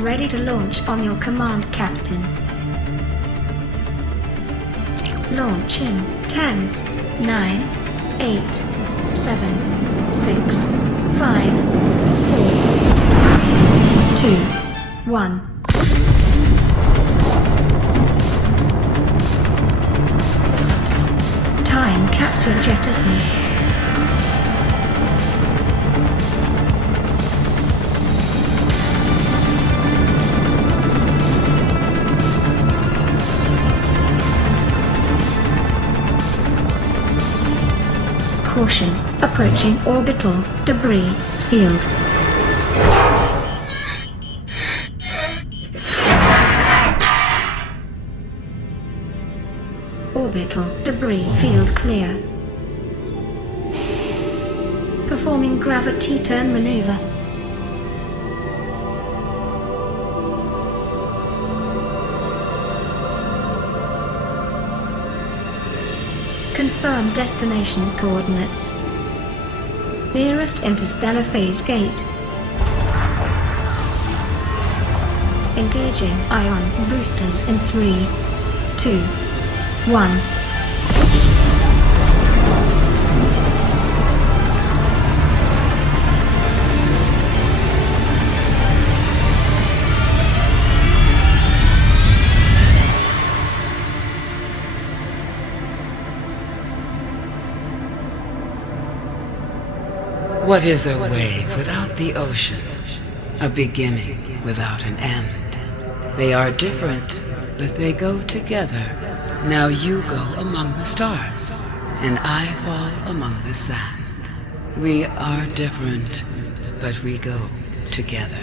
Ready to launch on your command, Captain. Launch in 10, 9, 8, 7, 6, 5, 4, 3, 2, 1. Time capsule jettison. Caution, approaching orbital debris field. Orbital debris field clear. Performing gravity turn maneuver. Confirm destination coordinates. Nearest interstellar phase gate. Engaging ion boosters in 3, 2, 1. What is a wave without the ocean? A beginning without an end. They are different, but they go together. Now you go among the stars, and I fall among the sand. We are different, but we go together.